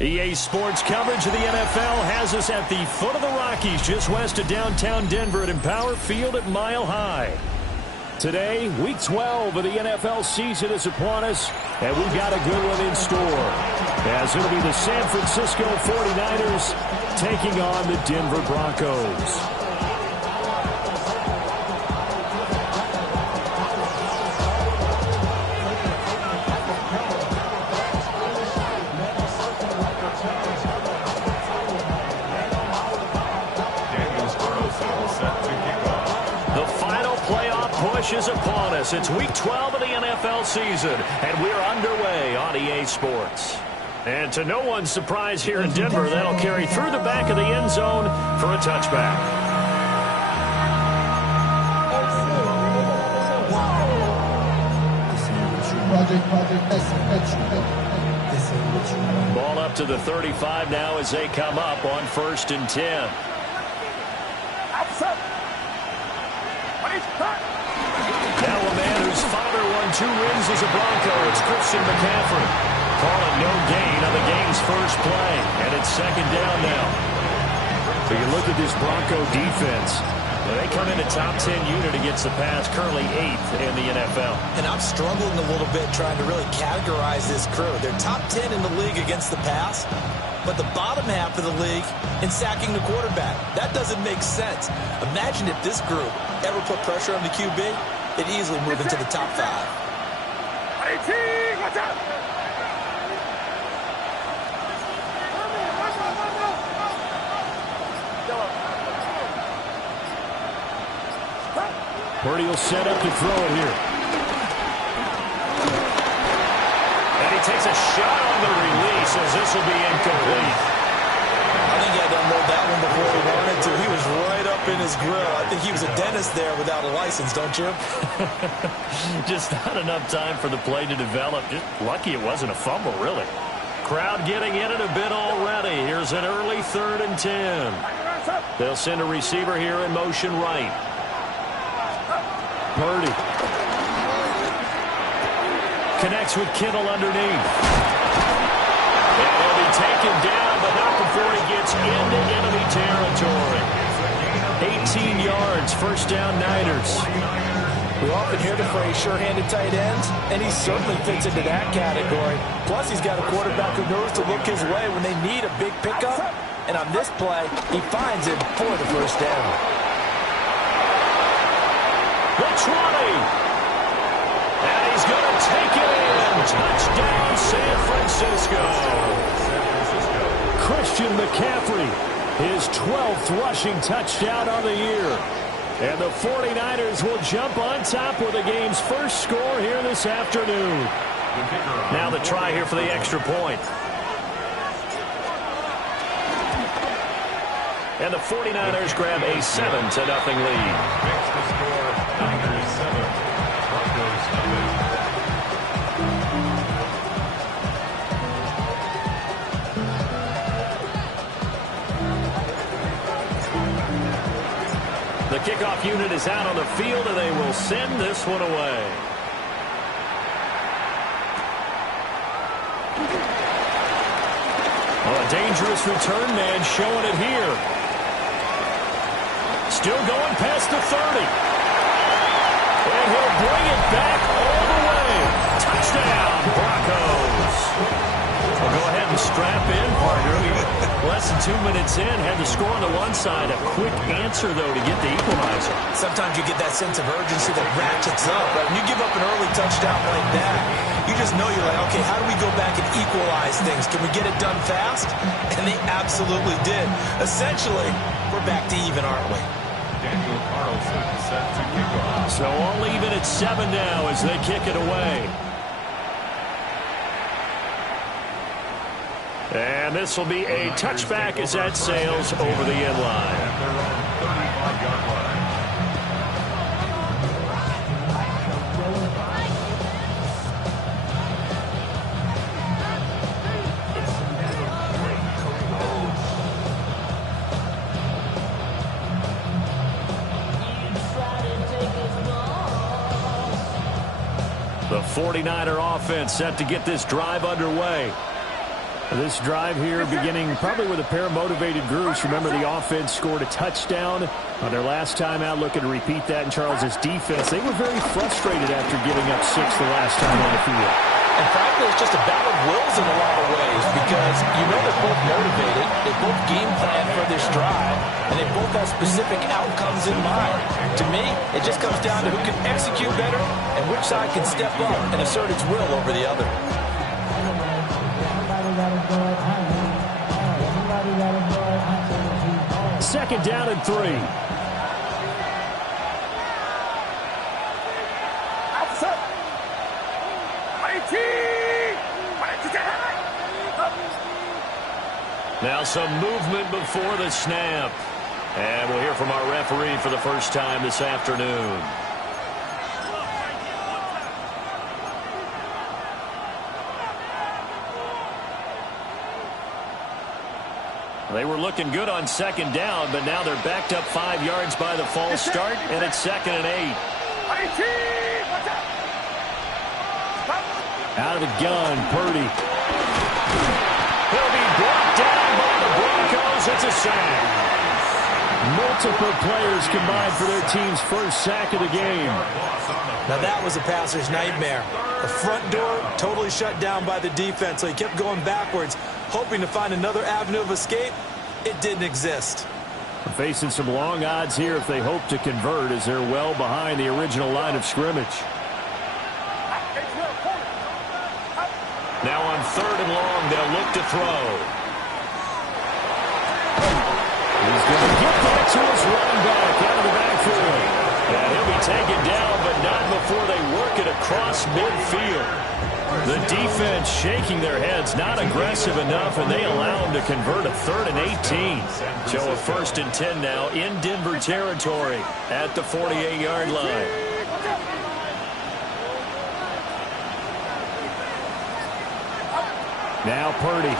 EA Sports coverage of the NFL has us at the foot of the Rockies, just west of downtown Denver at Empower Field at Mile High. Today, Week 12 of the NFL season is upon us, and we've got a good one in store, as it'll be the San Francisco 49ers taking on the Denver Broncos. Is upon us. It's Week 12 of the NFL season, and we're underway on EA Sports. And to no one's surprise here in Denver, that'll carry through the back of the end zone for a touchback. Ball up to the 35 now as they come up on 1st and 10. Now a man whose father won 2 rings as a Bronco. It's Christian McCaffrey. Calling no gain on the game's first play. And it's 2nd down now. So you look at this Bronco defense. They come in a top 10 unit against the pass, currently 8th in the NFL. And I'm struggling a little bit trying to really categorize this crew. They're top 10 in the league against the pass, but the bottom half of the league in sacking the quarterback. That doesn't make sense. Imagine if this group ever put pressure on the QB, they'd easily move into the top 5. Watch out! Purdy will set up to throw it here. And he takes a shot on the release as this will be incomplete. I think he had to unload that one before he wanted to. He was right up in his grill. I think he was a dentist there without a license, don't you? Just not enough time for the play to develop. Just lucky it wasn't a fumble, really. Crowd getting in it a bit already. Here's an early 3rd and 10. They'll send a receiver here in motion right. Purdy connects with Kittle underneath. And he'll be taken down, but not before he gets into enemy territory. 18 yards, 1st down Niners. We often hear the phrase sure-handed tight ends, and he certainly fits into that category. Plus, he's got a quarterback who knows to look his way when they need a big pickup. And on this play, he finds it for the 1st down. The 20. And he's going to take it in. Touchdown, San Francisco. Christian McCaffrey, his 12th rushing touchdown on the year. And the 49ers will jump on top with the game's first score here this afternoon. Now the try here for the extra point. And the 49ers grab a 7-0 lead. Makes the score Niners 7, Broncos 0. The kickoff unit is out on the field, and they will send this one away. Well, a dangerous return man showing it here. Still going past the 30. And he'll bring it back all the way. Touchdown, Broncos. Well, go ahead and strap in, partner. Less than 2 minutes in, had the score on the one side. A quick answer, though, to get the equalizer. Sometimes you get that sense of urgency that ratchets up. Right? When you give up an early touchdown like that, you just know you're like, okay, how do we go back and equalize things? Can we get it done fast? And they absolutely did. Essentially, we're back to even, aren't we? Daniel Carlson set to kick off. So all even at 7 now as they kick it away. And this will be a touchback as that sails over the end line. At their own 35-yard line. The 49er offense set to get this drive underway. This drive here beginning probably with a pair of motivated groups. Remember, the offense scored a touchdown on their last time out, looking to repeat that in Charles' defense. They were very frustrated after giving up 6 the last time on the field. And frankly, it's just a battle of wills in a lot of ways because you know they're both motivated, they both game plan for this drive, and they both have specific outcomes in mind. To me, it just comes down to who can execute better and which side can step up and assert its will over the other. Second down and 3. Now some movement before the snap. And we'll hear from our referee for the first time this afternoon. They were looking good on second down, but now they're backed up 5 yards by the false start, and it's 2nd and 8. Out of the gun, Purdy. He'll be brought down by the Broncos. It's a sack. Multiple players combined for their team's first sack of the game. Now that was a passer's nightmare. The front door totally shut down by the defense, so he kept going backwards, hoping to find another avenue of escape. It didn't exist. They're facing some long odds here if they hope to convert, as they're well behind the original line of scrimmage. Now on 3rd and long, they'll look to throw. He's going to get that to his running back out of the backfield. And he'll be taken down, but not before they work it across midfield. The defense shaking their heads, not aggressive enough, and they allow him to convert a 3rd and 18. So a 1st and 10 now in Denver territory at the 48-yard line. Now Purdy.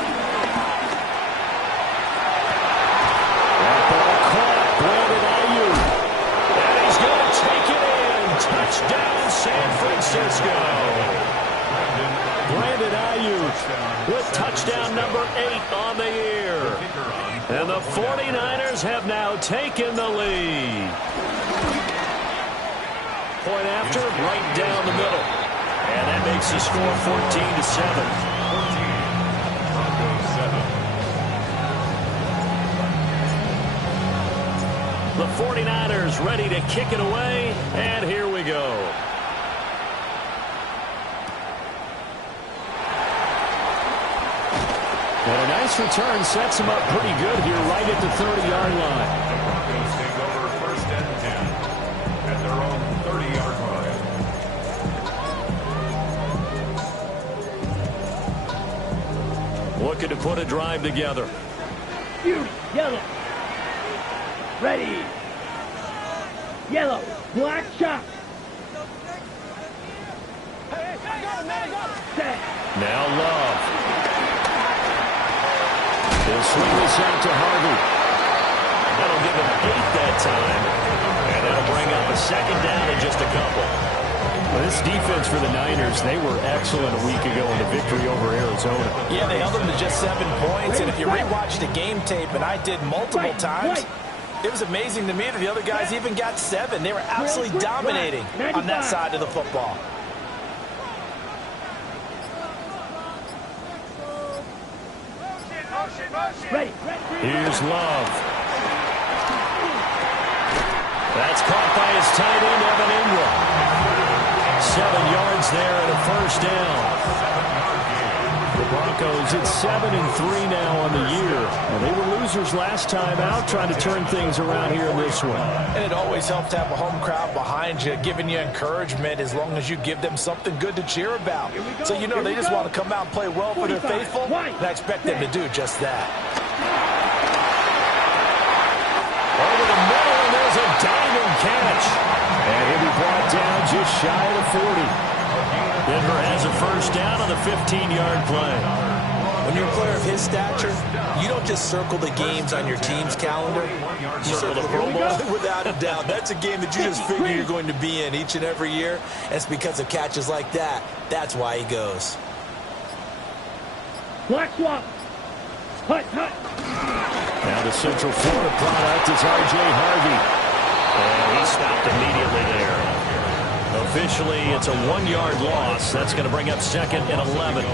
That ball caught. Brandon Ayuk. And he's going to take it in. Touchdown, San Francisco. Brandon Ayuk with touchdown number 8 on the year. And the 49ers have now taken the lead. Point after, right down the middle. And that makes the score 14-7. The 49ers ready to kick it away, and here we go. And a nice return sets him up pretty good here right at the 30-yard line. The Broncos take over 1st and 10 at their own 30-yard line. Looking to put a drive together. Yellow. Ready. Yellow. Black shot. Set. Now Love. He'll swing this out to Harvey. That'll give him 8 that time. And that'll bring up a 2nd down and just a couple. Well, this defense for the Niners, they were excellent a week ago in the victory over Arizona. Yeah, they held them to just 7 points, and if you rewatch the game tape, and I did multiple times, it was amazing to me that the other guys even got 7. They were absolutely dominating on that side of the football. Here's Love. That's caught by his tight end, Evan Ingram. 7 yards there and a 1st down. The Broncos at 7-3 now on the year. And they were losers last time out, trying to turn things around here in this one. And it always helps to have a home crowd behind you, giving you encouragement as long as you give them something good to cheer about. So you know they just want to come out and play well for their faithful, and I expect them to do just that. Over the middle, and there's a diving catch. And he'll be brought down just shy of the 40. Denver has a 1st down on the 15-yard play. When you're a player of his stature, you don't just circle the games on your team's calendar. You circle the Pro Bowl without a doubt. That's a game that you just figure you're going to be in each and every year. And it's because of catches like that. That's why he goes. Black swap. Hut, hut. Now the Central Florida product is R.J. Harvey. And he stopped immediately there. Officially, it's a 1-yard loss. That's going to bring up second and 11.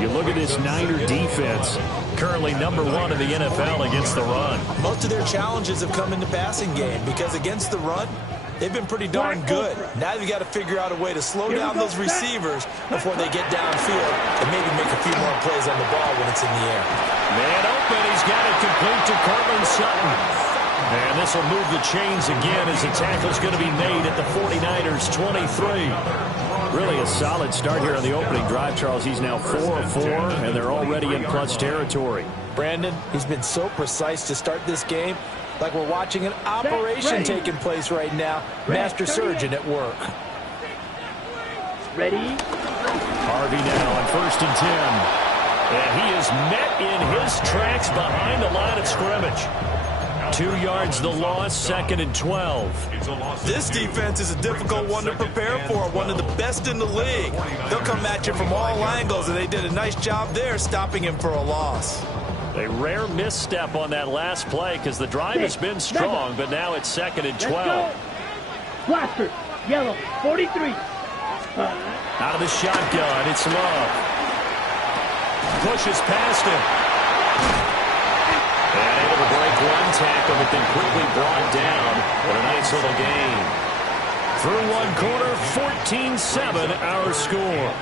You look at this Niner defense, currently #1 in the NFL against the run. Most of their challenges have come in the passing game because against the run, they've been pretty darn good. Now you've got to figure out a way to slow down those receivers before they get downfield and maybe make a few more plays on the ball when it's in the air. Man open, he's got it complete to Courtland Sutton. And this will move the chains again as the tackle's going to be made at the 49ers 23. Really a solid start here on the opening drive, Charles. He's now 4 of 4, and they're already in plus territory. Brandon, he's been so precise to start this game, like we're watching an operation taking place right now. Master surgeon at work. Ready? Harvey now on 1st and 10. And he is met in his tracks behind the line of scrimmage. 2 yards the loss, 2nd and 12. This defense is a difficult one to prepare for, one of the best in the league. They'll come at you from all angles, and they did a nice job there stopping him for a loss. A rare misstep on that last play because the drive has been strong, but now it's 2nd and 12. Blaster, yellow, 43. Out of the shotgun, it's Love. Pushes past him. And able to break one tackle, but then quickly brought down. But a nice little gain. Through one quarter, 14-7 our score.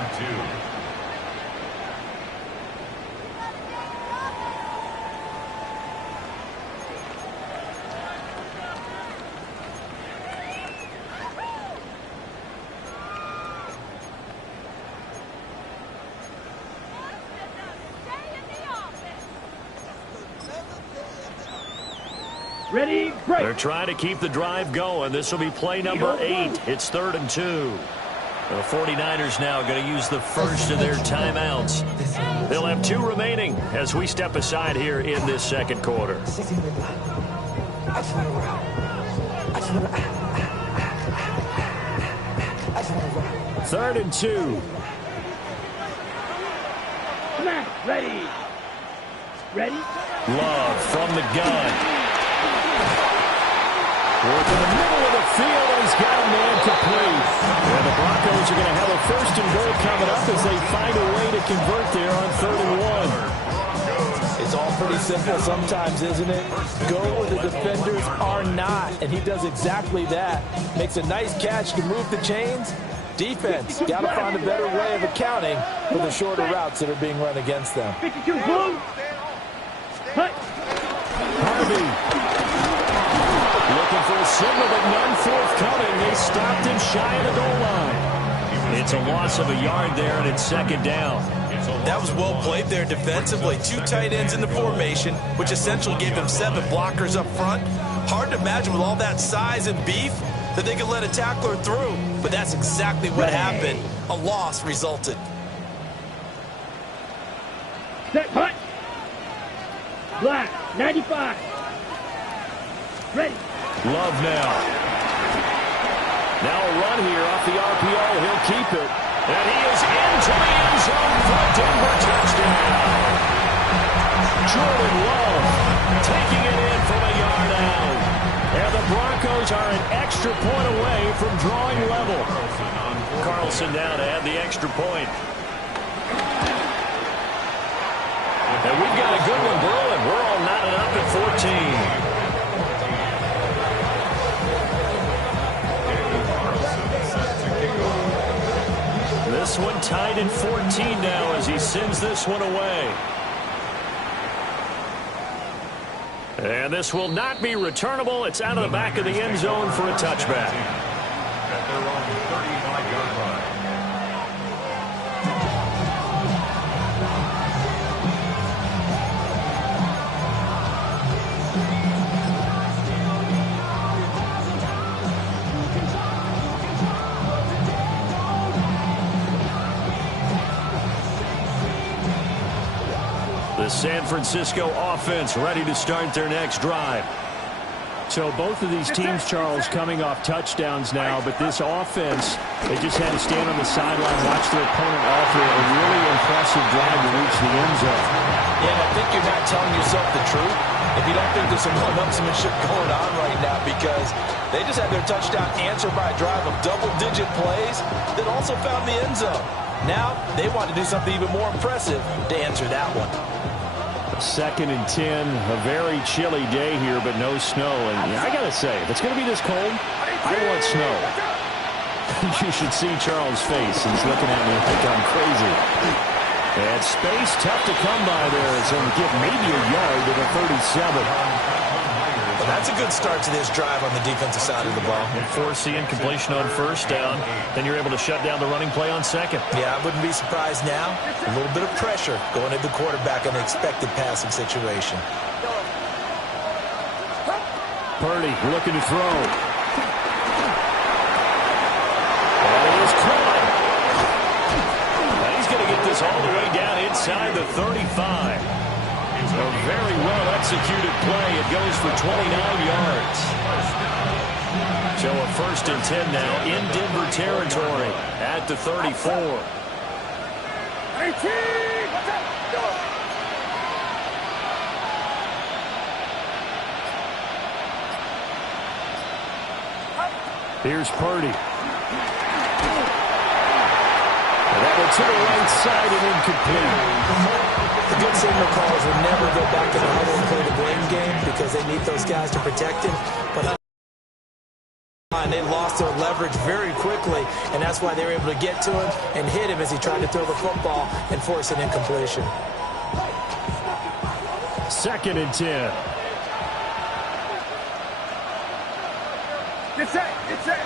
Ready, break. They're trying to keep the drive going. This will be play number 8. It's 3rd and 2. The 49ers now going to use the first of their timeouts. They'll have 2 remaining as we step aside here in this second quarter. 3rd and 2. Come on, ready. Ready? Love from the gun. Work in the middle of the field, and he's got a man complete. And the Broncos are going to have a 1st and goal coming up as they find a way to convert there on 3rd and 1. It's all pretty simple sometimes, isn't it? Go where the defenders are not, and he does exactly that. Makes a nice catch to move the chains. Defense, got to find a better way of accounting for the shorter routes that are being run against them. 52 blue. Hut. Harvey. Looking for a signal, but none forthcoming. They stopped him shy of the goal line. It's a loss of a yard there, and it's 2nd down. That was well played there defensively. 2 tight ends in the formation, which essentially gave them 7 blockers up front. Hard to imagine with all that size and beef that they could let a tackler through. But that's exactly what happened. A loss resulted. Set, hut. Black, 95. Ready. Love now. Now a run here off the RPO. He'll keep it. And he is into the end zone for a Denver touchdown. Jordan Love taking it in from a yard out. And the Broncos are an extra point away from drawing level. Carlson now to add the extra point. And we've got a good one brewing. We're all knotted up at 14. This one tied at 14 now as he sends this one away. And this will not be returnable. It's out of the back of the end zone for a touchback. At their own 35-yard line. The San Francisco offense ready to start their next drive. So both of these teams, Charles, coming off touchdowns now, but this offense, they just had to stand on the sideline, watch their opponent offer a really impressive drive to reach the end zone. Yeah, I think you're not telling yourself the truth if you don't think there's some one-upsmanship going on right now, because they just had their touchdown answered by a drive of double-digit plays that also found the end zone. Now they want to do something even more impressive to answer that one. 2nd and 10, a very chilly day here, but no snow. And I got to say, if it's going to be this cold, I want snow. You should see Charles' face. He's looking at me like I'm crazy. And space tough to come by there. It's going to get maybe a yard to the 37. Well, that's a good start to this drive on the defensive side of the ball. And forcing incompletion on 1st down. Then you're able to shut down the running play on 2nd. Yeah, I wouldn't be surprised now. A little bit of pressure going at the quarterback in the expected passing situation. Purdy looking to throw. And he is caught. Now he's going to get this all the way down inside the 35. A very well-executed play. It goes for 29 yards. So a 1st and 10 now in Denver territory at the 34. Here's Purdy. That one to the right side and incomplete. The good signal callers will never go back to the huddle and play the blame game because they need those guys to protect him. But they lost their leverage very quickly, and that's why they were able to get to him and hit him as he tried to throw the football and force an incompletion. 2nd and 10. Get set. Get set.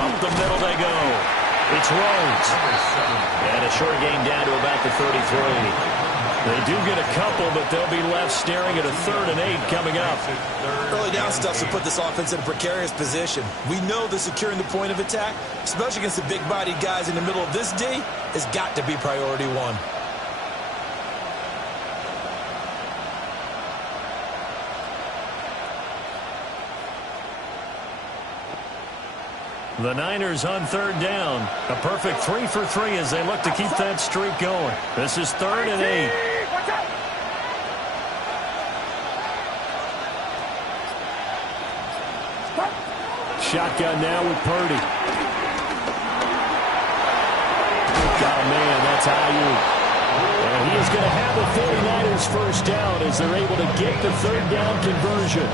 Up the middle they go. It's Rhodes. And a short gain down to about the 33. They do get a couple, but they'll be left staring at a 3rd and 8 coming up. Early down stuff to put this offense in a precarious position. We know that securing the point of attack, especially against the big-bodied guys in the middle of this D, has got to be priority one. The Niners on 3rd down. A perfect 3 for 3 as they look to keep that streak going. This is 3rd and 8. Shotgun now with Purdy. Oh, man, that's Ayuk. And he is going to have the 49ers 1st down as they're able to get the 3rd down conversion.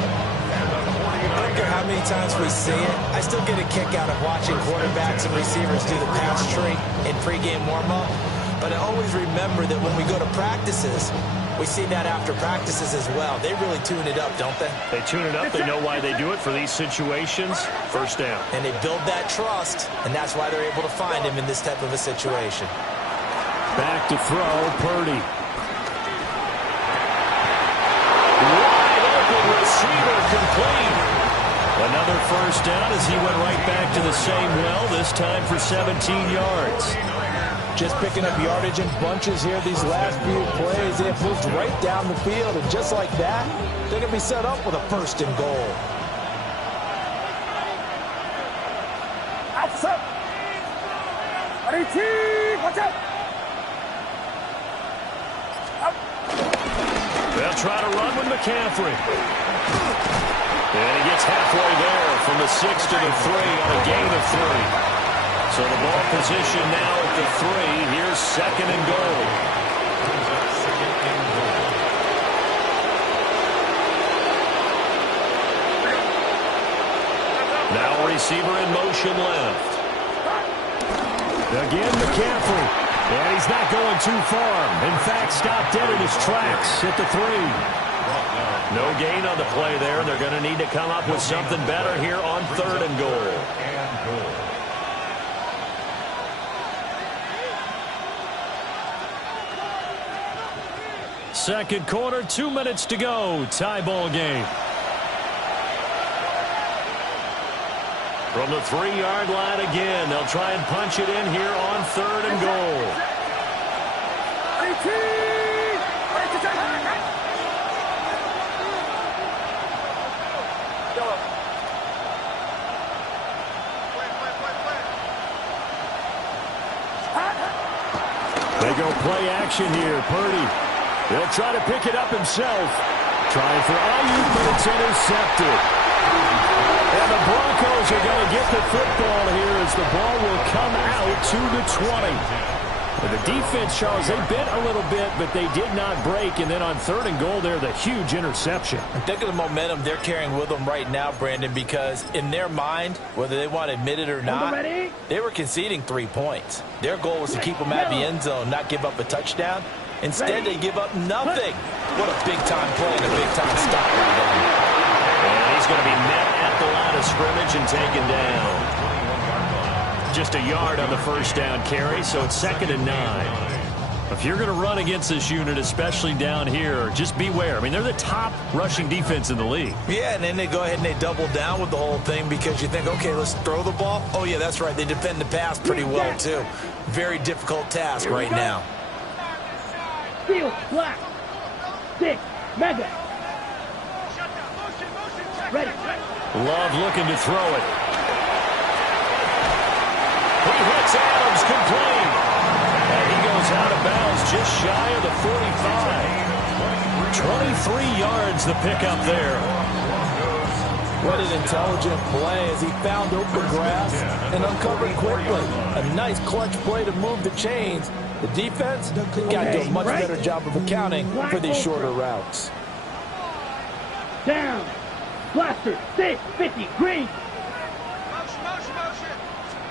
I don't care how many times we see it, I still get a kick out of watching quarterbacks and receivers do the pass tree in pregame warm-up. But I always remember that when we go to practices, we see that after practices as well. They really tune it up, don't they? They tune it up. They know why they do it for these situations. 1st down. And they build that trust, and that's why they're able to find him in this type of a situation. Back to throw, Purdy. Wide open receiver complete. Another 1st down as he went right back to the same well, this time for 17 yards. Just picking up yardage in bunches here these last few plays. They have moved right down the field, and just like that, they're going to be set up with a 1st and goal. Outside. Watch out. They'll try to run with McCaffrey. And he gets halfway there from the 6 to the 3 on a gain of 3. So the ball position now at the 3. Here's 2nd and goal. Now a receiver in motion left. Again, McCaffrey. And he's not going too far. In fact, stopped dead in his tracks at the 3. No gain on the play there. They're going to need to come up with something better here on 3rd and goal. 2nd quarter, 2 minutes to go. Tie ball game. From the 3-yard line again, they'll try and punch it in here on 3rd and goal. They go play action here. Purdy. He'll try to pick it up himself. Trying for Ayuk, but it's intercepted. And the Broncos are going to get the football here as the ball will come out to the 20. And the defense, Charles, they bent a little bit, but they did not break. And then on 3rd and goal there, the huge interception. Think of the momentum they're carrying with them right now, Brandon, because in their mind, whether they want to admit it or not, they were conceding 3 points. Their goal was to keep them out of the end zone, not give up a touchdown. Instead, they give up nothing. What a big-time play and a big-time stop right there. And he's going to be met at the line of scrimmage and taken down. Just a yard on the first down carry, so it's 2nd and 9. If you're going to run against this unit, especially down here, just beware. I mean, they're the top rushing defense in the league. Yeah, and then they go ahead and they double down with the whole thing because you think, okay, let's throw the ball. Oh, yeah, that's right. They defend the pass pretty well, too. Very difficult task right now. Field, black. 6, mega. Ready. Love looking to throw it. He hits Adams complete. And he goes out of bounds just shy of the 45. 23 yards the pickup there. What an intelligent play as he found open grass and uncovered quickly. A nice clutch play to move the chains. The defense got to do a much better job of accounting for these shorter routes. Down. Blaster. 6, 50. Green.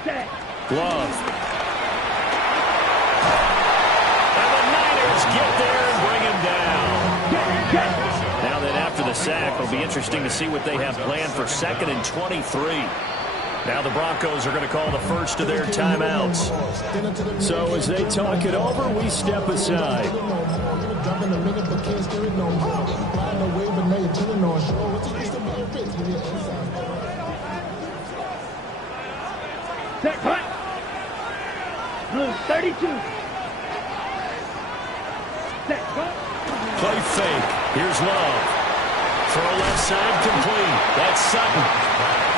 Set. Love. And the Niners get there and bring him down. Now then, after the sack, it'll be interesting to see what they have planned for 2nd and 23. Now the Broncos are going to call the first of their timeouts. So as they talk it over, we step aside. Set. Hut. Blue 32. Set. Play fake. Here's Love. Throw left side complete. That's Sutton.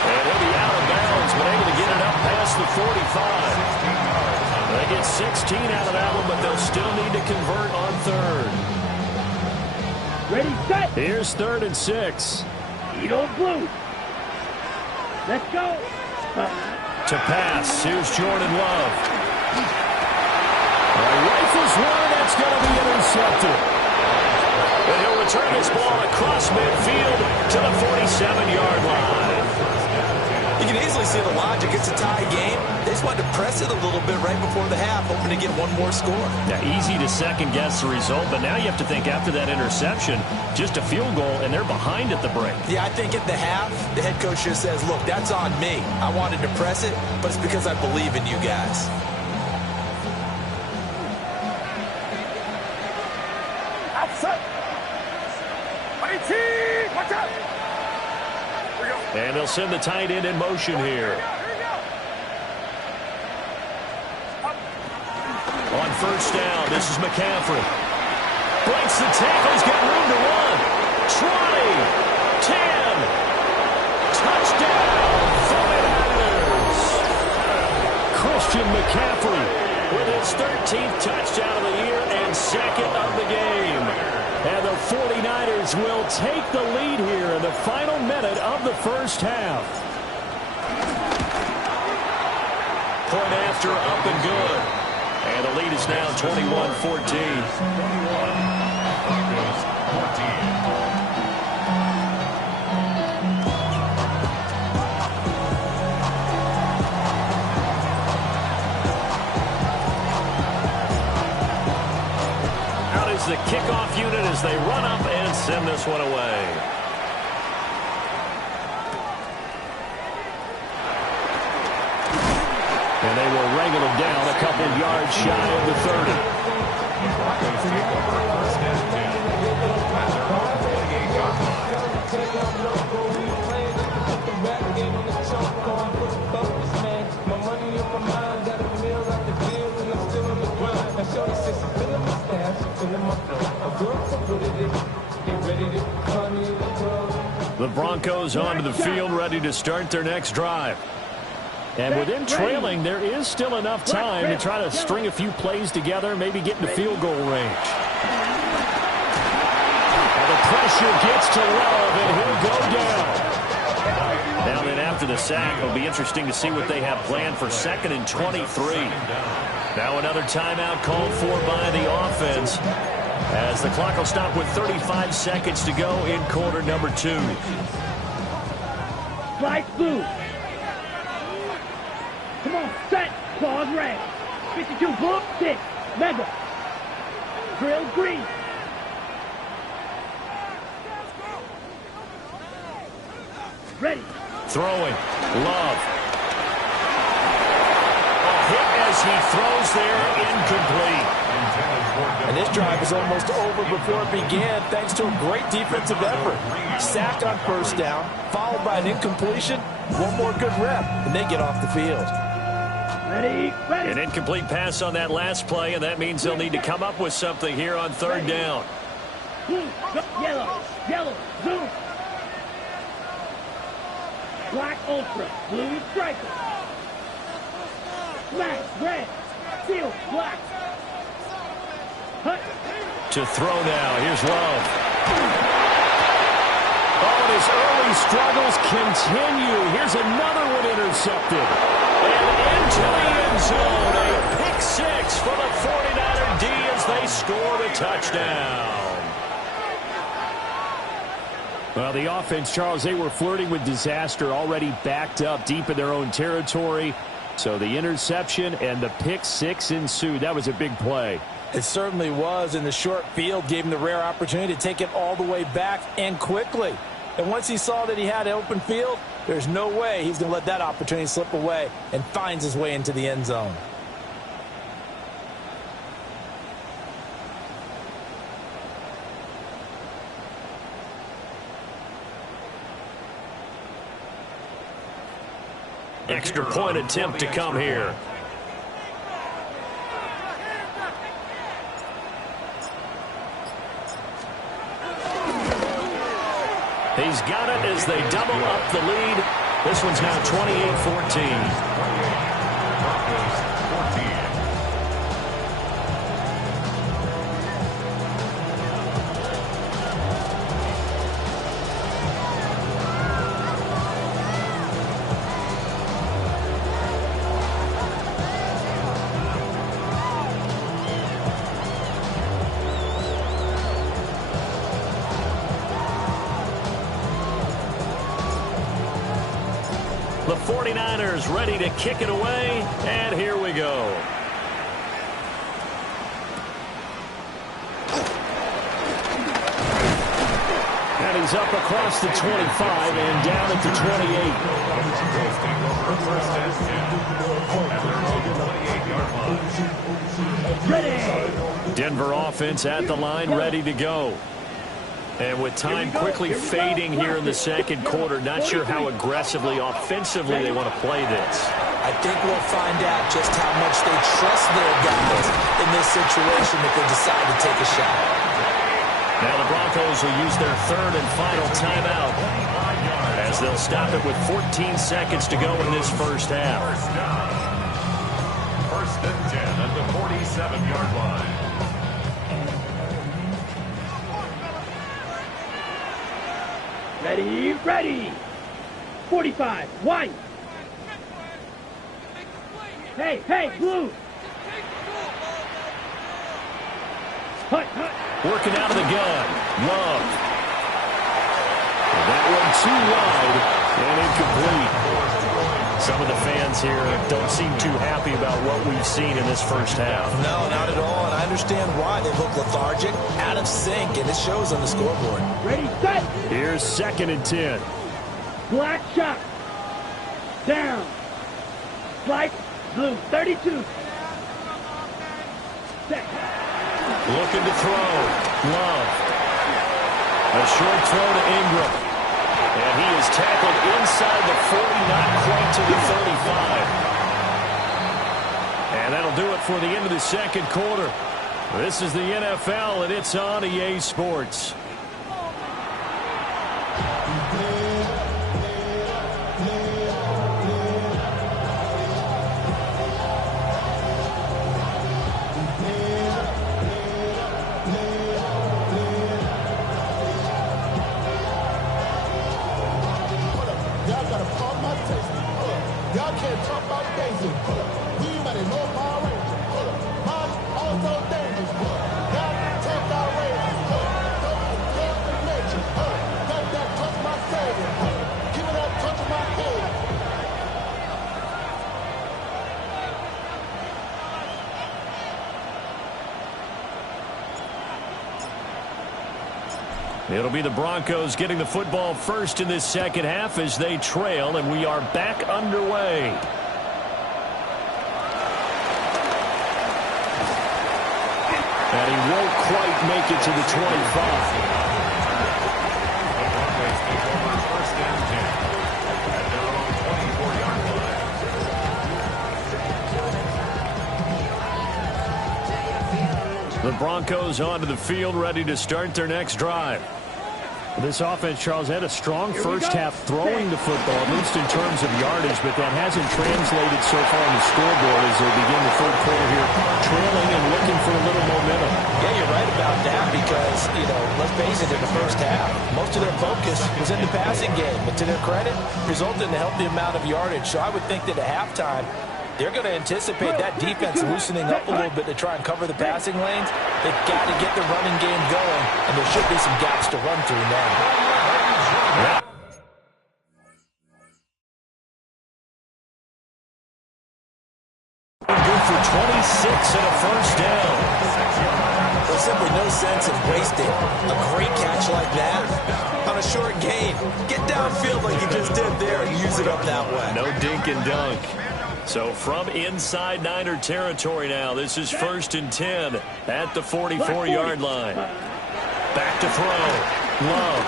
And he'll be out of bounds, but able to get it up past the 45. They get 16 out of that one, but they'll still need to convert on 3rd. Ready, set. Here's 3rd and 6. Eat old blue. Let's go. To pass. Here's Jordan Love. Rifles one. That's going to be intercepted. And he'll return this ball across midfield to the 47-yard line. You can easily see the logic. It's a tie game. They just wanted to press it a little bit right before the half, hoping to get one more score. Now, easy to second-guess the result, but now you have to think after that interception, just a field goal, and they're behind at the break. Yeah, I think at the half, the head coach just says, look, that's on me. I wanted to press it, but it's because I believe in you guys. Outside. Watch out. And they'll send the tight end in motion here. On first down, this is McCaffrey. Breaks the tackle. He's got room to run. 20, 10, touchdown, 49ers. Christian McCaffrey with his 13th touchdown of the year and 2nd of the game. And the 49ers will take the lead here in the final minute of the first half. Point after, up and good. And the lead is now 21-14. Out is the kickoff unit as they run up and send this one away. And they will wrangle him down a couple yards shy of the 30. Broncos onto the field, ready to start their next drive. And within trailing, there is still enough time to try to string a few plays together, maybe get into field goal range. And the pressure gets to Love, and he'll go down. Now then, after the sack, it'll be interesting to see what they have planned for 2nd and 23. Now another timeout called for by the offense, as the clock will stop with 35 seconds to go in quarter number 2. Slide blue. Come on, set. Claws red. 52 blue, 6. Mega. Drill green. Ready. Throwing. Love. A hit as he throws there, incomplete. And this drive is almost over before it began, thanks to a great defensive effort. Sack on first down, followed by an incompletion. One more good rep, and they get off the field. Ready, ready. An incomplete pass on that last play, and that means they'll need to come up with something here on 3rd down. Blue, yellow, yellow, zoom. Black ultra, blue striker. Black, red, steel, black. Hut. To throw now, here's Love. Oh, and his early struggles continue. Here's another one intercepted. And into the end zone, a pick 6 for the 49er D as they scored a touchdown. Well, the offense, Charles, they were flirting with disaster, already backed up deep in their own territory. So the interception and the pick 6 ensued. That was a big play. It certainly was, and the short field gave him the rare opportunity to take it all the way back and quickly. And once he saw that he had open field, there's no way he's going to let that opportunity slip away, and finds his way into the end zone. Extra point attempt to come here. He's got it as they double up the lead. This one's now 28-14. The 49ers ready to kick it away, and here we go. And he's up across the 25 and down at the 28. Ready. Denver offense at the line, ready to go. And with time quickly fading here in the second quarter, not sure how aggressively, offensively they want to play this. I think we'll find out just how much they trust their guys in this situation if they decide to take a shot. Now the Broncos will use their 3rd and final timeout, as they'll stop it with 14 seconds to go in this first half. First and 10 at the 47-yard line. Ready, ready. 45, white. Hey, hey, blue. Hut, hut. Working out of the gun. Love. That one too wide and incomplete. Some of the fans here don't seem too happy about what we've seen in this first half. No, not at all, and I understand why. They look lethargic, out of sync, and it shows on the scoreboard. Ready, set. Here's 2nd and 10. Black shot. Down. Slide, blue, 32. Set. Looking to throw. Love. A short throw to Ingram. And he is tackled inside the 40, not quite to the 35. And that'll do it for the end of the second quarter. This is the NFL, and it's on EA Sports. Y'all can't talk about basic. You might know Power Rangers. Mine also dangerous. Got 10,000 Rangers. Don't mention. Got that touch my savior. Give me that touch my head. It'll be the Broncos getting the football first in this second half as they trail, and we are back underway. And he won't quite make it to the 25. The Broncos onto the field, ready to start their next drive. This offense, Charles, had a strong first half throwing the football, at least in terms of yardage, but that hasn't translated so far on the scoreboard as they begin the third quarter here, trailing and looking for a little momentum. Yeah, you're right about that because, let's face it, in the first half, most of their focus was in the passing game, but to their credit, resulted in a healthy amount of yardage. So I would think that at halftime, they're going to anticipate that defense loosening up a little bit to try and cover the passing lanes. They've got to get the running game going, and there should be some gaps to run through now. Good for 26 and a first down. There's simply no sense in wasting a great catch like that on a short gain. Get downfield like you just did there and use it up that way. No dink and dunk. So from inside Niner territory now, this is 1st and 10 at the 44-yard line. Back to throw. Love.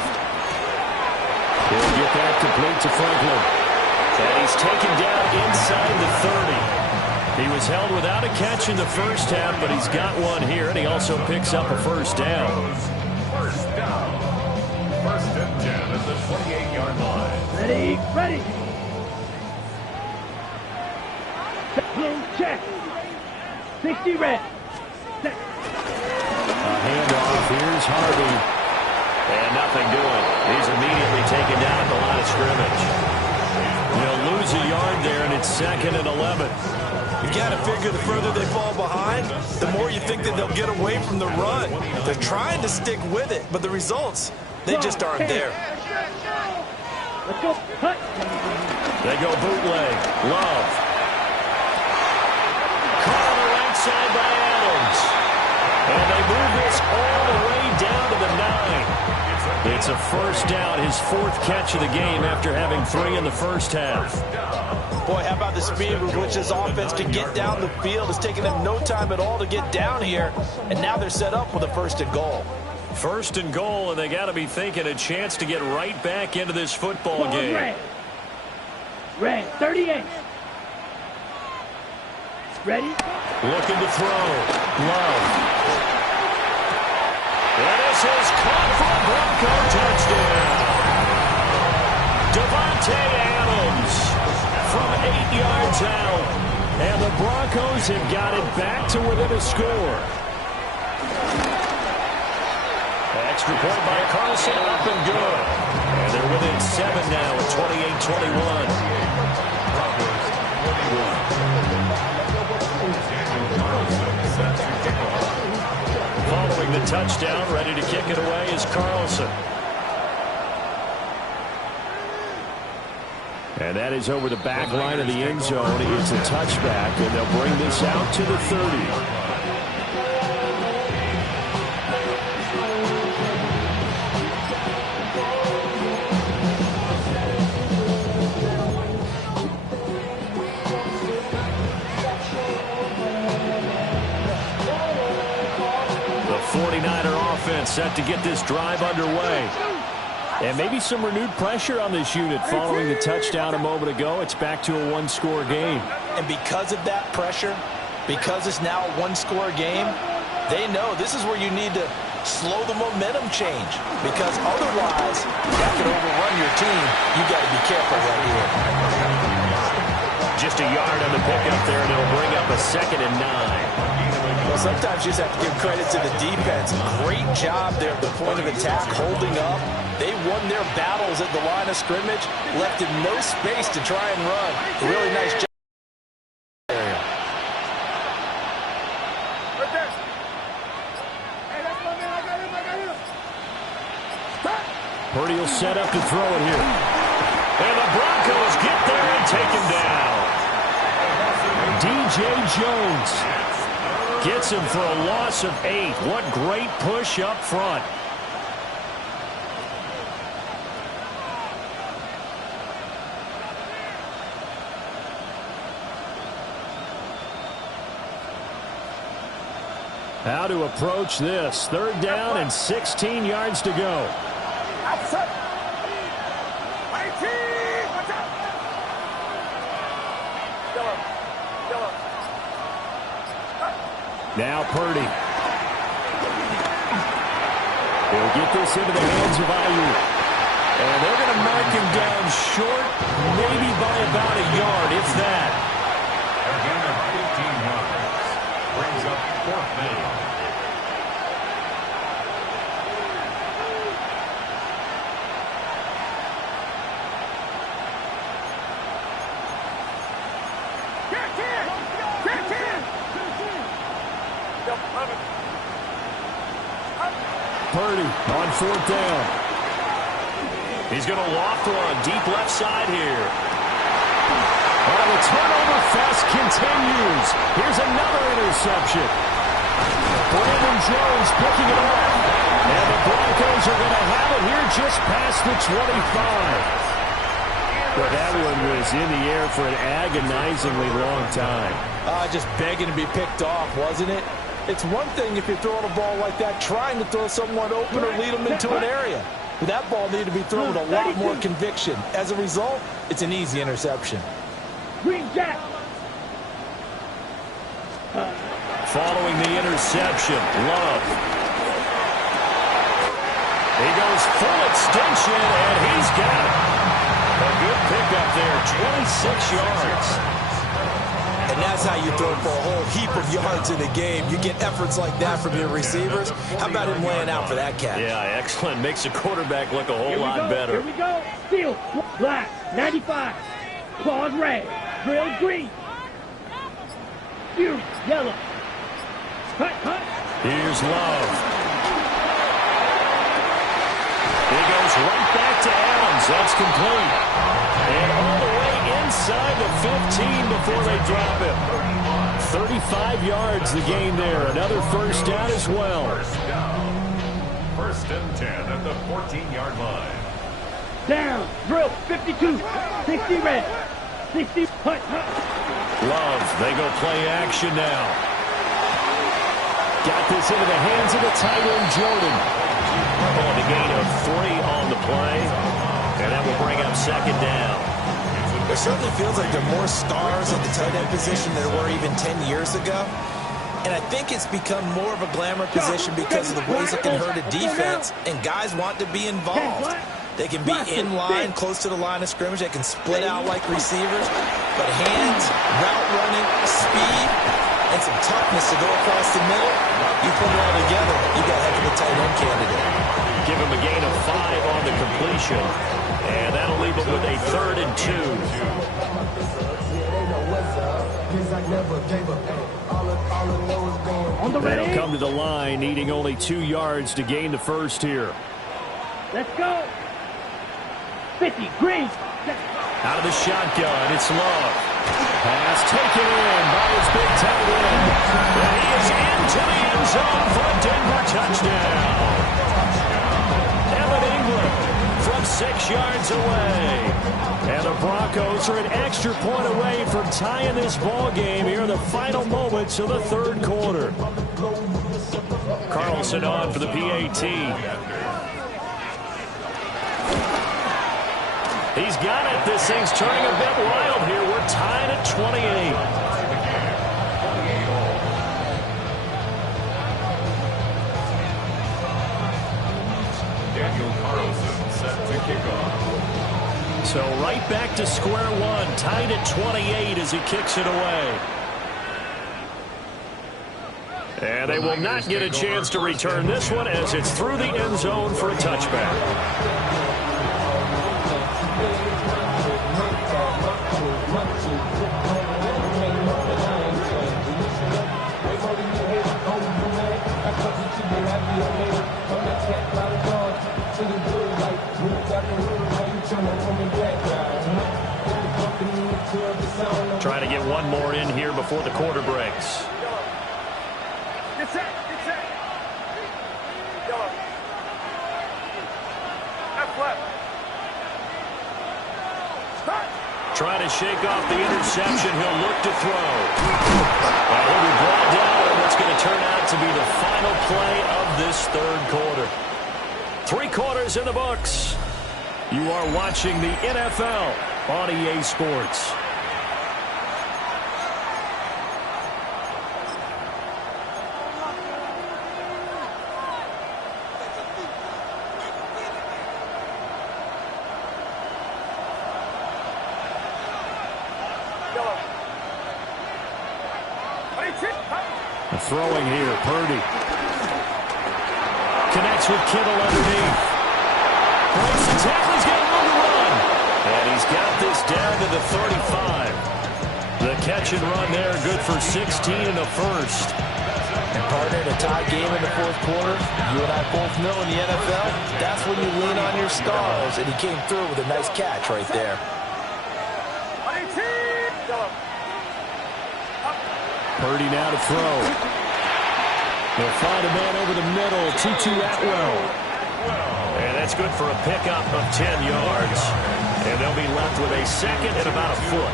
He'll get that complete to Franklin. And he's taken down inside the 30. He was held without a catch in the first half, but he's got one here, and he also picks up a first down. First down. 1st and 10 at the 28-yard line. Ready. Blue check. 60 red. A handoff. Here's Harvey. And nothing doing. He's immediately taken down at the line of scrimmage. They'll lose a yard there, and it's 2nd and 11. You got to figure the further they fall behind, the more you think that they'll get away from the run. They're trying to stick with it, but the results, they just aren't there. Let's go. Hut. They go bootleg. Love. Caught on the right side by Adams. And they move this all the way down to the 9. It's a first down, his 4th catch of the game after having 3 in the first half. Boy, how about the speed with which this offense can get down the field? It's taken them no time at all to get down here, and now they're set up with a 1st and goal. 1st and goal, and they got to be thinking a chance to get right back into this football game. Red, 38. Ready? Looking to throw. Love. And this is caught for a Bronco touchdown. Davante Adams from 8 yards out. And the Broncos have got it back to within a score. Extra point by Carlson, up and good. And they're within 7 now at 28-21. Following the touchdown, ready to kick it away is Carlson. And that is over the back line of the end zone. It's a touchback, and they'll bring this out to the 30. Set to get this drive underway. And maybe some renewed pressure on this unit following the touchdown a moment ago. It's back to a one-score game. And because of that pressure, because it's now a one-score game, they know this is where you need to slow the momentum change. Because otherwise, that could overrun your team. You got to be careful right here. Just a yard on the pickup there, and it'll bring up a 2nd and 9. Well, sometimes you just have to give credit to the defense. Great job there at the point of attack, holding up. They won their battles at the line of scrimmage, left in no space to try and run. A really nice job. Purdy will set up to throw it here. And the Broncos get there and take him down. DJ Jones gets him for a loss of 8. What great push up front. How to approach this. 3rd down and 16 yards to go. Now Purdy. He'll get this into the hands of Ayuk. And they're going to mark him down short, maybe by about a yard, if that. A gain of 15 yards. Brings up 4th down. Purdy on 4th down. He's going to loft one deep left side here. Oh, the turnover fest continues. Here's another interception. Brandon Jones picking it up. And the Broncos are going to have it here just past the 25. But that one was in the air for an agonizingly long time. Just begging to be picked off, wasn't it? It's one thing if you're throwing a ball like that, trying to throw someone open or lead them into an area. But that ball needed to be thrown with a lot more conviction. As a result, it's an easy interception. Green Jack. Following the interception, Love. He goes full extension, and he's got it. A good pickup there, 26 yards. And that's how you throw for a whole heap of yards in a game. You get efforts like that from your receivers. How about him laying out for that catch? Yeah, excellent. Makes the quarterback look a whole lot better. Here we go. Steel, black, 95. Claws red. Drill green. Fury, yellow. Cut. Here's Love. He goes right back to Adams. That's complete. And all the way inside the 15 before they drop him. 35 yards the gain there. Another 1st down as well. 1st and 10 at the 14-yard line. Down. Drill. 52. 60 red. 60. Hut. Love. They go play action now. Got this into the hands of the tight end, Jordan. On the gain of 3 on the play. And that will bring up 2nd down. It certainly feels like there are more stars at the tight end position than there were even 10 years ago. And I think it's become more of a glamour position because of the ways it can hurt a defense, and guys want to be involved. They can be in line, close to the line of scrimmage. They can split out like receivers. But hands, route running, speed, and some toughness to go across the middle, you put it all together, you got a heck of a tight end candidate. Give him a gain of 5 on the completion. And that'll leave him with a 3rd and 2. On the ready. They'll come to the line, needing only 2 yards to gain the 1st here. Let's go. 50. Green. Out of the shotgun, it's Love. Pass taken in by his big tight end. And he is into the end zone for a Denver touchdown. Evan England from 6 yards away. And the Broncos are an extra point away from tying this ball game here in the final moments of the 3rd quarter. Carlson on for the PAT. He's got it. This thing's turning a bit wild here. We're tied at 28. Daniel Carlson set to kick off. So right back to square one, tied at 28 as he kicks it away. And they will not get a chance to return this one as it's through the end zone for a touchback. Trying to get one more in here before the quarter breaks. Get set. Get set. Yellow. Left, left. Start. Trying to shake off the interception. He'll look to throw. And he'll be brought down in what's going to turn out to be the final play of this third quarter. 3 quarters in the books. You are watching the NFL on EA Sports. Throwing here, Purdy. Connects with Kittle underneath. Breaks the tackle, he's got room to run. And he's got this down to the 35. The catch and run there, good for 16 in the first. And partner, in a tie game in the fourth quarter, you and I both know in the NFL, that's when you lean on your stars, and he came through with a nice catch right there. Purdy now to throw. They'll find a man over the middle, Tutu Atwell. And that's good for a pickup of 10 yards. And they'll be left with a second and about a foot.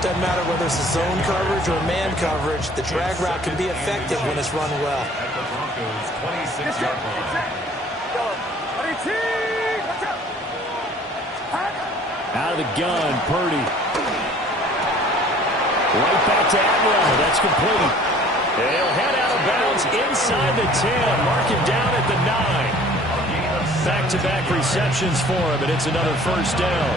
Doesn't matter whether it's a zone coverage or man coverage, the drag route can be effective when it's run well. Out of the gun, Purdy. Right back to Atwell. That's complete. They'll head out of bounds inside the 10. Mark him down at the 9. Back-to-back receptions for him, and it's another first down.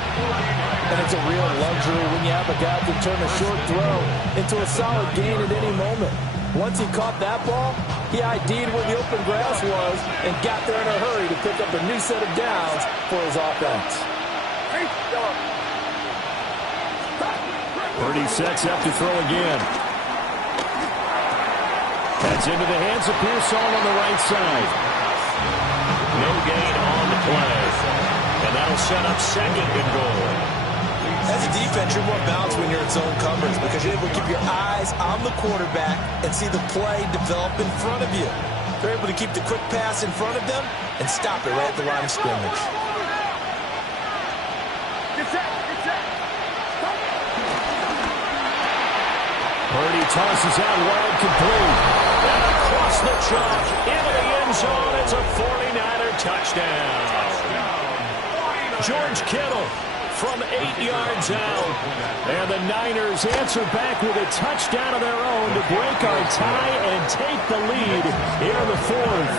And it's a real luxury when you have a guy who can turn a short throw into a solid gain at any moment. Once he caught that ball, he ID'd where the open grass was and got there in a hurry to pick up a new set of downs for his offense. Purdy sets up to throw again. That's into the hands of Pearsall on the right side. No gain on the play. And that'll set up second and goal. As a defense, you're more balanced when you're in zone coverage because you're able to keep your eyes on the quarterback and see the play develop in front of you. They're able to keep the quick pass in front of them and stop it right at the line of scrimmage. Purdy tosses out wide, complete. And across the chalk, into the end zone. It's a 49er touchdown. George Kittle from 8 yards out. And the Niners answer back with a touchdown of their own to break our tie and take the lead here in the fourth.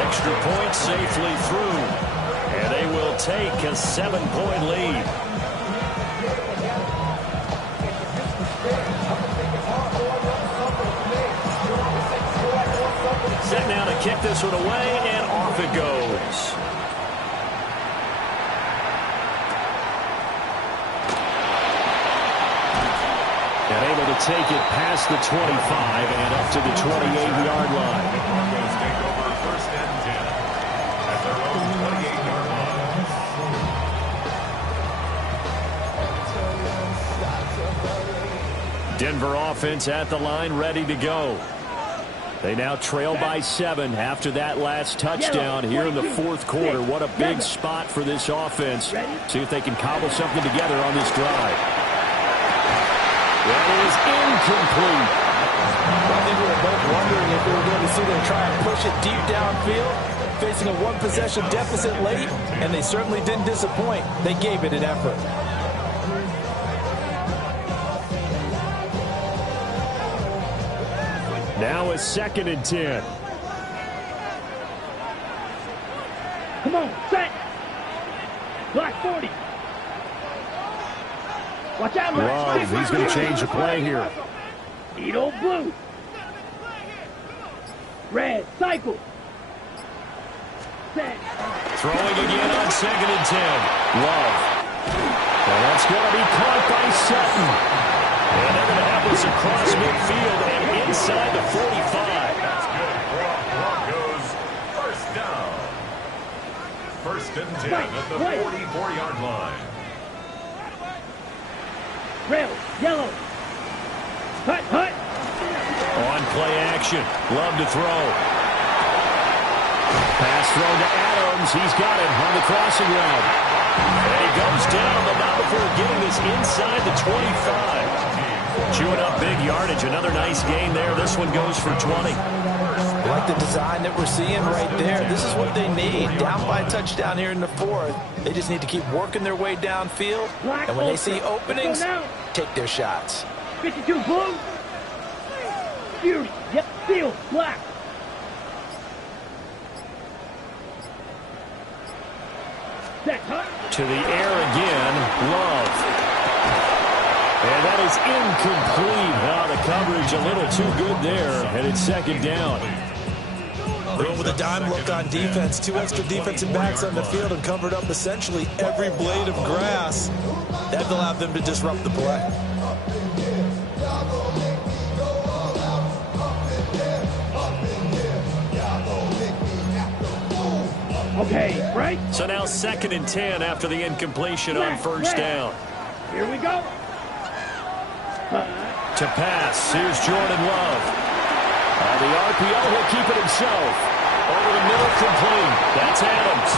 Extra point safely through. And they will take a 7-point lead. Set now to kick this one away, and off it goes. And able to take it past the 25 and up to the 28-yard line. The Broncos take over first and 10 at their own 28-yard line. Denver offense at the line, ready to go. They now trail by 7 after that last touchdown here in the fourth quarter. What a big spot for this offense. See if they can cobble something together on this drive. That is incomplete. I think we were both wondering if we were going to see them try and push it deep downfield, facing a one-possession deficit late, and they certainly didn't disappoint. They gave it an effort. Now a 2nd and 10. Come on, set. Black 40. Watch out, Love, he's going to change the play here. Edo blue. Red, cycle. Set. Throwing again on 2nd and 10. Love. And that's going to be caught by Sutton. And they're going to have this across midfield and inside the 45. That's good. Broncos first down. 1st and 10 at the 44-yard line. Red, yellow. Hut, hut. On play action. Love to throw. Pass thrown to Adams. He's got it on the crossing route. And he goes down, but not before getting this inside the 25. Chewing up big yardage. Another nice gain there. This one goes for 20. I like the design that we're seeing right there. This is what they need. Down by a touchdown here in the 4th. They just need to keep working their way downfield. And when they see openings, take their shots. 52 blue. Fury. Yep, field. Black. Set, hut. To the air again. Love. And that is incomplete. Now the coverage a little too good there. And it's 2nd down. Going with a dime look on defense. 2 extra defensive backs on the field and covered up essentially every blade of grass. That allowed them to disrupt the play. Okay, right? So now 2nd and 10 after the incompletion on 1st down. Here we go. To pass, here's Jordan Love. The RPO, he'll keep it himself. Over the middle, complete. That's Adams.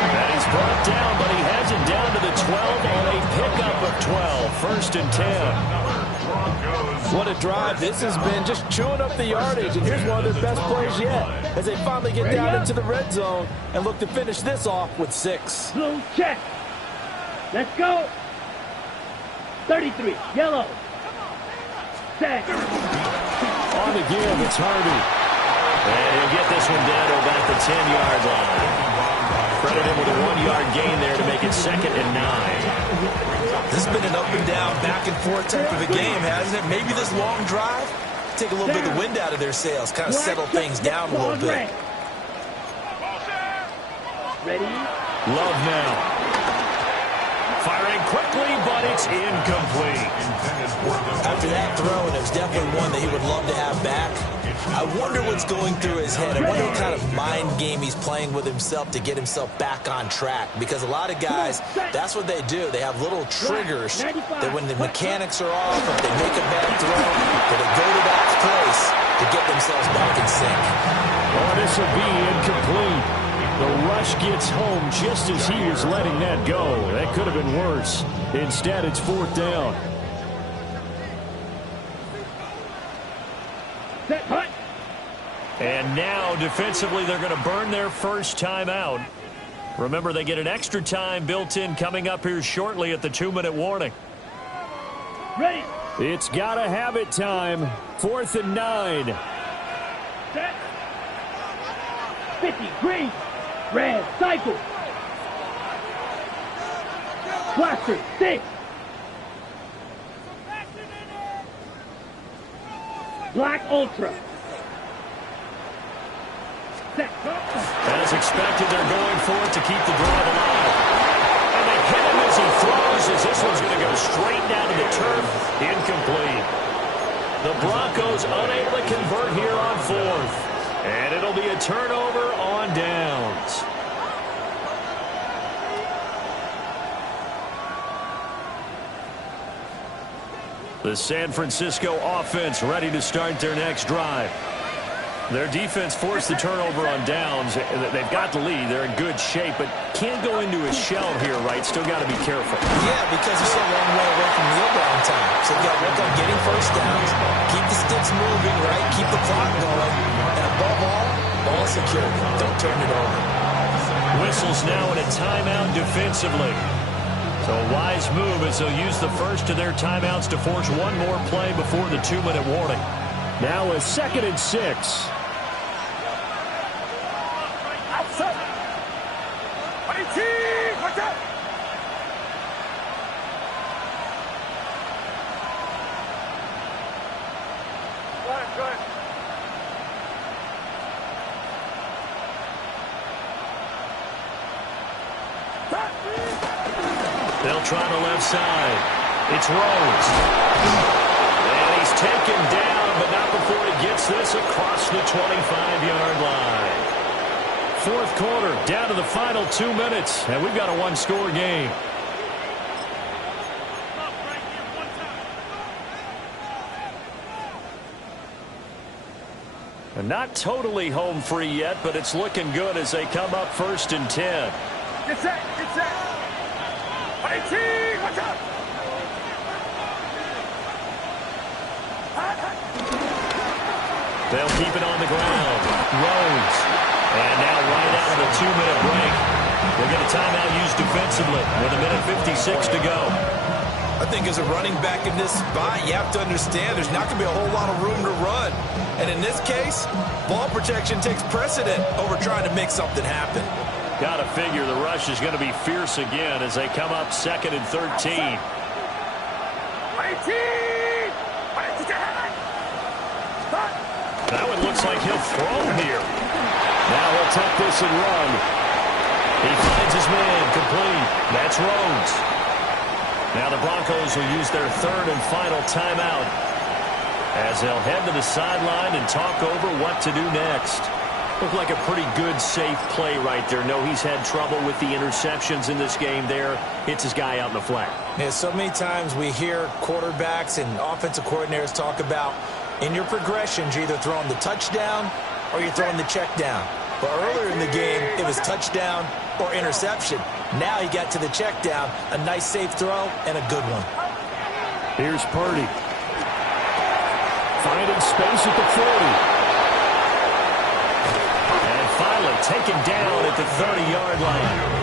And he's brought down, but he has it down to the 12 on a pickup of 12. 1st and 10. What a drive. This has been just chewing up the yardage, and here's one of their best plays yet as they finally get down into the red zone and look to finish this off with 6. Blue check. Let's go. 33, yellow. Set. On the give, it's Harvey. And he'll get this one down to about the 10-yard line. Credit him with a 1-yard gain there to make it 2nd and 9. This has been an up and down, back and forth type of a game, hasn't it? Maybe this long drive, take a little bit of the wind out of their sails, kind of settle things down a little bit. Ready? Love now. Firing quickly, but it's incomplete. After that throw, and it was definitely one that he would love to have back. I wonder what's going through his head. I wonder what kind of mind game he's playing with himself to get himself back on track. Because a lot of guys, that's what they do. They have little triggers that when the mechanics are off, if they make a bad throw, that they go to that place to get themselves back in sync. Oh, this will be incomplete. The rush gets home just as he was letting that go. That could have been worse. Instead, it's 4th down. Set, hut. And now, defensively, they're going to burn their first timeout. Remember, they get an extra time built in coming up here shortly at the 2-minute warning. Ready. It's got to have it time. 4th and 9. Set. 50, green. Red, cycle. Blaster, 6. Black Ultra. Set. As expected, they're going for it to keep the drive alive. And they hit him as he throws, as this one's going to go straight down to the turf. Incomplete. The Broncos unable to convert here on 4th. And it'll be a turnover on downs. The San Francisco offense ready to start their next drive. Their defense forced the turnover on downs. They've got the lead. They're in good shape, but can't go into a shell here, right? Still got to be careful. Yeah, because they're so long way away from kneel down time. So you got to work on getting first downs, keep the sticks moving, right? Keep the clock going. And above all, ball security. Don't turn it over. Whistles now in a timeout defensively. So a wise move as they'll use the first of their timeouts to force one more play before the 2-minute warning. Now a 2nd and 6. They'll try the left side. It's Rhodes. And he's taken down, but not before he gets this across the 25-yard line. Fourth quarter, down to the final 2 minutes, and we've got a one-score game. And not totally home free yet, but it's looking good as they come up 1st and 10. Get set, get set. 18, watch out. They'll keep it on the ground. Rhodes. And now right out of the 2-minute break, we'll get a timeout used defensively with 1:56 to go. I think as a running back in this spot, you have to understand there's not going to be a whole lot of room to run. And in this case, ball protection takes precedent over trying to make something happen. Got to figure the rush is going to be fierce again as they come up 2nd and 13. 18! Now it looks like he'll throw here. Now he'll tuck this and run. He finds his man complete. That's Rhodes. Now the Broncos will use their 3rd and final timeout as they'll head to the sideline and talk over what to do next. Looked like a pretty good, safe play right there. No, he's had trouble with the interceptions in this game there. Hits his guy out in the flat. Yeah, so many times we hear quarterbacks and offensive coordinators talk about in your progressions, you're either throwing the touchdown or you're throwing the check down. But earlier in the game, it was touchdown or interception. Now he got to the check down, a nice safe throw, and a good one. Here's Purdy. Finding space at the 40. And finally taken down at the 30-yard line.